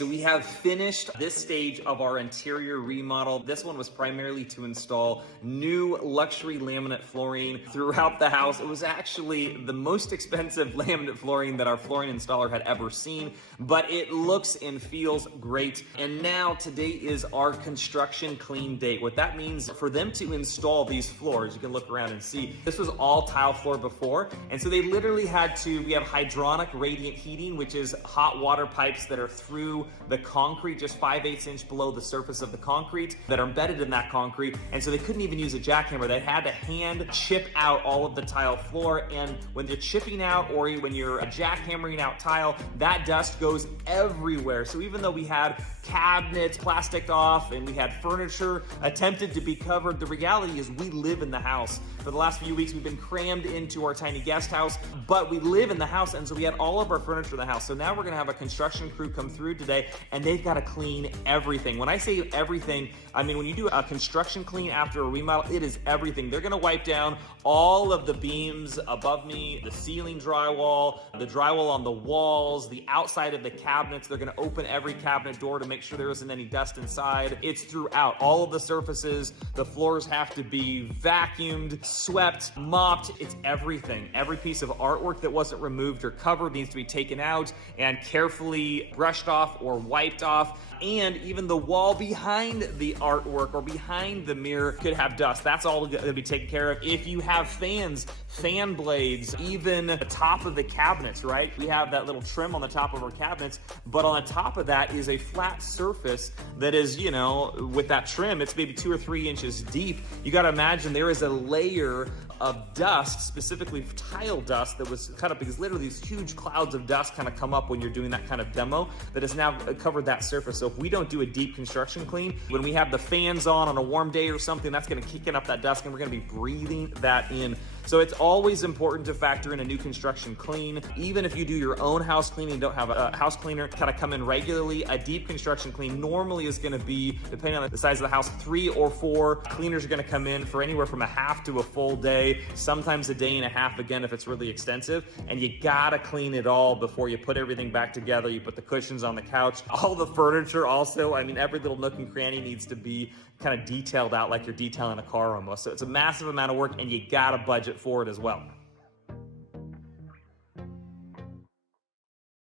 So we have finished this stage of our interior remodel. This one was primarily to install new luxury laminate flooring throughout the house. It was actually the most expensive laminate flooring that our flooring installer had ever seen, but it looks and feels great. And now today is our construction clean date. What that means for them to install these floors, you can look around and see, this was all tile floor before. And so they literally had to, we have hydronic radiant heating, which is hot water pipes that are through the concrete, just 5/8 inch below the surface of the concrete, that are embedded in that concrete. And so they couldn't even use a jackhammer. They had to hand chip out all of the tile floor. And when you're chipping out or when you're jackhammering out tile, that dust goes everywhere. So even though we had cabinets plasticed off and we had furniture attempted to be covered, the reality is we live in the house. For the last few weeks, we've been crammed into our tiny guest house, but we live in the house, and so we had all of our furniture in the house. So now we're gonna have a construction crew come through today, and they've gotta clean everything. When I say everything, I mean when you do a construction clean after a remodel, it is everything. They're gonna wipe down all of the beams above me, the ceiling drywall, the drywall on the walls, the outside of the cabinets. They're gonna open every cabinet door to make sure there isn't any dust inside. It's throughout all of the surfaces. The floors have to be vacuumed, swept, mopped. It's everything. Every piece of artwork that wasn't removed or covered needs to be taken out and carefully brushed off or wiped off. And even the wall behind the artwork or behind the mirror could have dust. That's all to be taken care of. If you have fans, fan blades, even the top of the cabinets, right? We have that little trim on the top of our cabinets, but on the top of that is a flat surface that is, you know, with that trim, it's maybe 2 or 3 inches deep. You got to imagine there is a layer of dust, specifically tile dust, that was cut up because literally these huge clouds of dust kind of come up when you're doing that kind of demo that has now covered that surface. So if we don't do a deep construction clean, when we have the fans on a warm day or something, that's going to kick up that dust and we're going to be breathing that in. So it's always important to factor in a new construction clean. Even if you do your own house cleaning and don't have a house cleaner kind of come in regularly, a deep construction clean normally is going to be, depending on the size of the house, 3 or 4 cleaners are going to come in for anywhere from a half to a full day, sometimes a day and a half again if it's really extensive. And you gotta clean it all before you put everything back together. You put the cushions on the couch, all the furniture also. I mean, every little nook and cranny needs to be kind of detailed out like you're detailing a car almost. So it's a massive amount of work and you gotta budget for it as well.